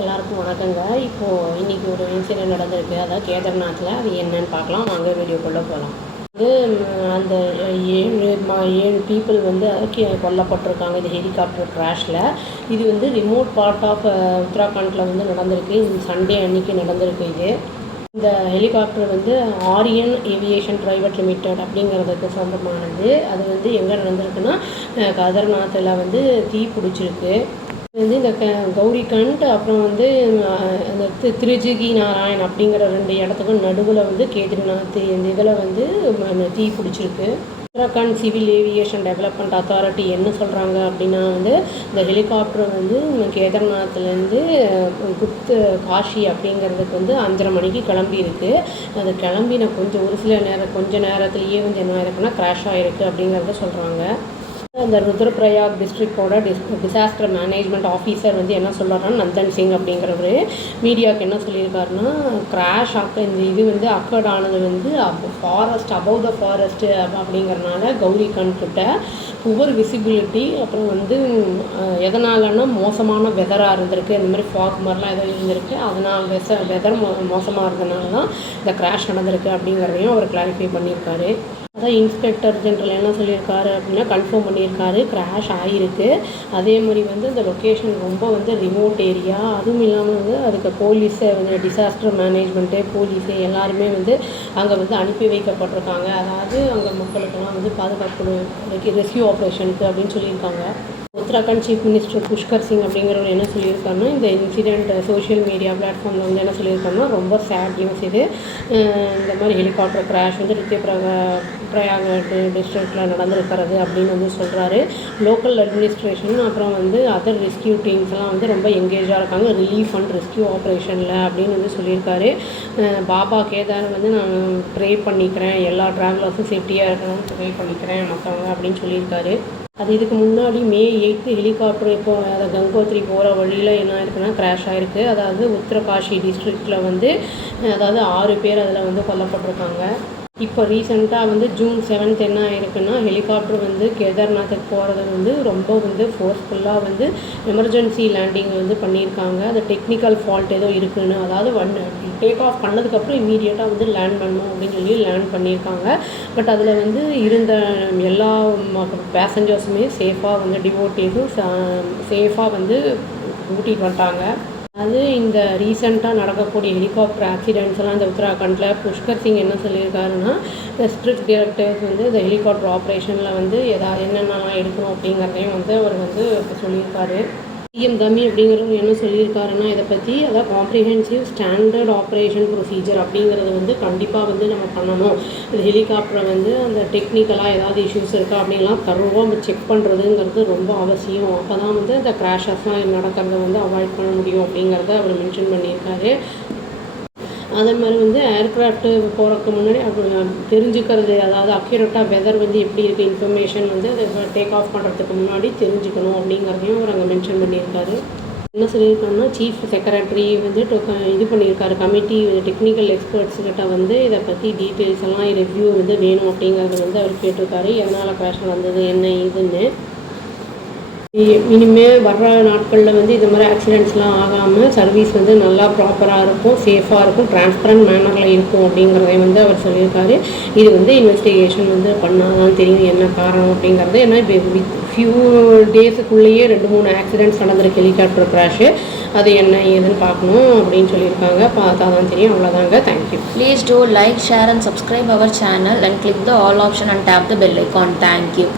எல்லாருக்கும் வணக்கங்க. இப்போது இன்றைக்கி ஒரு இன்சிடென்ட் நடந்திருக்கு. அதாவது கேதார்நாத்தில் அது என்னன்னு பார்க்கலாம். வாங்க வீடியோக்குள்ளே போகலாம். வந்து அந்த 7 பீப்புள் வந்து கொல்லப்பட்டிருக்காங்க இந்த ஹெலிகாப்டர் கிராஷில். இது வந்து ரிமோட் பார்ட் ஆஃப் உத்தராகண்டில் வந்து நடந்திருக்கு. இது சண்டே அன்றைக்கி நடந்திருக்கு. இந்த ஹெலிகாப்டர் வந்து ஆரியன் ஏவியேஷன் ப்ரைவேட் லிமிடெட் அப்படிங்கிறதுக்கு சொந்தமானது. அது வந்து எங்கே நடந்திருக்குன்னா கேதார்நாத்தில் வந்து தீ பிடிச்சிருக்கு. வந்து இந்த கௌரிகண்ட் அப்புறம் வந்து அந்த திருஜிகி நாராயண் அப்படிங்கிற 2 இடத்துக்கும் நடுவில் வந்து கேத்ரிநாத் இந்த இதில் வந்து தீ பிடிச்சிருக்கு. Uttarakhand civil aviation development authority என்ன சொல்கிறாங்க அப்படின்னா வந்து இந்த ஹெலிகாப்டர் வந்து கேதார்நாத்லேருந்து காஷி அப்படிங்கிறதுக்கு வந்து 5:30 மணிக்கு கிளம்பியிருக்கு. அது கிளம்பின கொஞ்ச நேரத்துலேயே வந்து என்ன ஆயிருக்குன்னா கிராஷ் ஆகிருக்கு அப்படிங்கிறத சொல்கிறாங்க. அந்த ருத்ரபிரயாக் டிஸ்ட்ரிக்டோட டிசாஸ்டர் மேனேஜ்மெண்ட் ஆஃபீஸர் வந்து என்ன சொல்கிறாருன்னா நந்தன் சிங் அப்படிங்கிறவர் மீடியாவுக்கு என்ன சொல்லியிருக்காருன்னா கிராஷ் இந்த இது வந்து அக்கர்ட் ஆனது வந்து ஃபாரஸ்ட் அபவ் த ஃபாரஸ்ட்டு அப்படிங்கிறனால கௌரிகண்ட் கிட்ட புவர் விசிபிலிட்டி அப்புறம் வந்து எதனாலன்னா மோசமான வெதராக இருந்திருக்கு. இந்த மாதிரி ஃபாக் மாதிரிலாம் ஏதோ இருந்திருக்கு. அதனால் வெதர் மோசமாக இருந்தனால தான் இந்த கிராஷ் நடந்திருக்கு அப்படிங்கிறதையும் அவர் கிளாரிஃபை பண்ணியிருக்காரு. அதான் இன்ஸ்பெக்டர் ஜென்ரல் என்ன சொல்லியிருக்காரு அப்படின்னா கன்ஃபார்ம் பண்ணியிருக்காரு கிராஷ் ஆகிருக்கு. அதே மாதிரி வந்து அந்த லொக்கேஷன் ரொம்ப வந்து ரிமோட் ஏரியா. அதுவும் இல்லாமல் வந்து அதுக்கு போலீஸை வந்து டிசாஸ்டர் மேனேஜ்மெண்ட்டு போலீஸு எல்லாருமே வந்து அங்கே வந்து அனுப்பி வைக்கப்பட்டிருக்காங்க. அதாவது அங்கே மக்களுக்கெல்லாம் வந்து பாதுகாப்பு ரெஸ்கியூ ஆப்ரேஷனுக்கு அப்படின்னு சொல்லியிருக்காங்க. உத்தராகண்ட் சீஃப் மினிஸ்டர் புஷ்கர் சிங் அப்படிங்கிறவர் என்ன சொல்லியிருக்காருன்னா இந்த இன்சிடெண்ட் சோஷியல் மீடியா பிளாட்ஃபார்மில் வந்து என்ன சொல்லியிருக்காருன்னா ரொம்ப சேட் நியூஸ் இது. இந்த மாதிரி ஹெலிகாப்டர் கிராஷ் வந்து பிரயாக் டிஸ்ட்ரிக்டில் நடந்திருக்கிறது அப்படின்னு வந்து சொல்கிறாரு. லோக்கல் அட்மினிஸ்ட்ரேஷன் அப்புறம் வந்து அதர் ரெஸ்கியூ டீம்ஸ்லாம் வந்து ரொம்ப எங்கேஜாக இருக்காங்க ரிலீஃப் அண்ட் ரெஸ்கியூ ஆப்ரேஷனில் அப்படின்னு வந்து சொல்லியிருக்காரு. பாபா கேதார் வந்து நான் ப்ரே பண்ணிக்கிறேன், எல்லா ட்ராவலர்ஸும் சேஃப்டியாக இருக்கணும்னு ப்ரே பண்ணிக்கிறேன் மற்றவங்க அப்படின்னு சொல்லியிருக்காரு. அது இதுக்கு முன்னாடி May 8 ஹெலிகாப்டர் இப்போ அதை கங்கோத்ரி போகிற வழியில் என்ன ஆயிருக்குன்னா கிராஷ் ஆகிருக்கு. அதாவது உத்தரகாஷி டிஸ்ட்ரிக்டில் வந்து அதாவது 6 பேர் அதில் வந்து கொல்லப்பட்டிருக்காங்க. இப்போ ரீசெண்டாக வந்து June 7 என்ன ஆயிருக்குன்னா ஹெலிகாப்டர் வந்து கேதார்நாத்துக்கு போகிறது வந்து ரொம்ப வந்து ஃபோர்ஸ்ஃபுல்லாக வந்து எமர்ஜென்சி லேண்டிங் வந்து பண்ணியிருக்காங்க. அது டெக்னிக்கல் ஃபால்ட் ஏதோ இருக்குதுன்னு, அதாவது டேக் ஆஃப் பண்ணதுக்கப்புறம் இம்மீடியட்டாக வந்து லேண்ட் பண்ணணும் அப்படின்னு சொல்லி லேண்ட் பண்ணியிருக்காங்க. பட் அதில் வந்து இருந்த எல்லா பேசஞ்சர்ஸுமே சேஃபாக வந்து டிவோட்டீஸும் சேஃபாக வந்து ஊட்டிட்டு வந்துட்டாங்க. அது இந்த ரீசெண்டாக நடக்கக்கூடிய ஹெலிகாப்டர் ஆக்சிடென்ட்ஸ்லாம் இந்த உத்தராகண்டில் புஷ்கர் சிங் என்ன சொல்லியிருக்காருன்னா டிஸ்ட்ரிக்ட் டைரக்டர்ஸ் வந்து இந்த ஹெலிகாப்டர் ஆப்ரேஷனில் வந்து என்னென்னலாம் எடுக்கணும் அப்படிங்கிறதையும் வந்து அவர் வந்து சொல்லியிருக்காரு. சிஎம் தமி அப்படிங்கிறவங்க என்ன சொல்லியிருக்காருன்னா இதை பற்றி அதாவது காம்ப்ரிஹென்சிவ் ஸ்டாண்டர்ட் ஆப்ரேஷன் ப்ரொசீஜர் அப்படிங்கிறது வந்து கண்டிப்பாக வந்து நம்ம பண்ணணும். இந்த ஹெலிகாப்டரை வந்து அந்த டெக்னிக்கலாக ஏதாவது இஷ்யூஸ் இருக்கா அப்படின்லாம் தரோவாக நம்ம செக் பண்ணுறதுங்கிறது ரொம்ப அவசியம். அப்போ தான் வந்து அந்த கிராஷஸ்லாம் நடக்கிறத வந்து அவாய்ட் பண்ண முடியும் அப்படிங்கிறத அவர் மென்ஷன் பண்ணியிருக்காரு. அதே மாதிரி வந்து ஏர்க்ராஃப்ட்டு போகிறதுக்கு முன்னாடி தெரிஞ்சுக்கிறது, அதாவது அக்யூரேட்டாக வெதர் வந்து எப்படி இருக்குது இன்ஃபர்மேஷன் வந்து அதை டேக் ஆஃப் பண்ணுறதுக்கு முன்னாடி தெரிஞ்சுக்கணும் அப்படிங்கிறதையும் அவர் அங்கே மென்ஷன் பண்ணியிருக்காரு. என்ன சொல்லியிருக்காருன்னா சீஃப் செக்ரட்டரி வந்து இது பண்ணியிருக்காரு கமிட்டி டெக்னிக்கல் எக்ஸ்பர்ட்ஸ் கிட்ட வந்து இதை பற்றி டீட்டெயில்ஸ் எல்லாம் ரிவ்யூ வந்து வேணும் அப்படிங்கிறது வந்து அவர் கேட்டிருக்காரு. எதனால் கிராஷ் நடந்தது என்ன இதுன்னு. இனிமேல் வர்ற நாட்களில் வந்து இது மாதிரி ஆக்சிடெண்ட்ஸ்லாம் ஆகாமல் சர்வீஸ் வந்து நல்லா ப்ராப்பராக இருக்கும், சேஃபாக இருக்கும், டிரான்ஸ்பரண்ட் மேனரில் இருக்கும் அப்படிங்கிறதையும் வந்து அவர் சொல்லியிருக்காரு. இது வந்து இன்வெஸ்டிகேஷன் வந்து பண்ணால் தான் தெரியும் என்ன காரணம் அப்படிங்கிறது. ஏன்னா இப்போ ஃபியூ டேஸுக்குள்ளேயே 2-3 ஆக்சிடெண்ட்ஸ் நடந்திருக்கு ஹெலிகாப்டர் கிராஷு. அது என்ன ஏதுன்னு பார்க்கணும் அப்படின்னு சொல்லியிருக்காங்க. பார்த்தா தான் தெரியும். அவ்வளோதாங்க. Thank you. Please do like, share and subscribe our channel and click the all option and tap the bell icon. Thank you.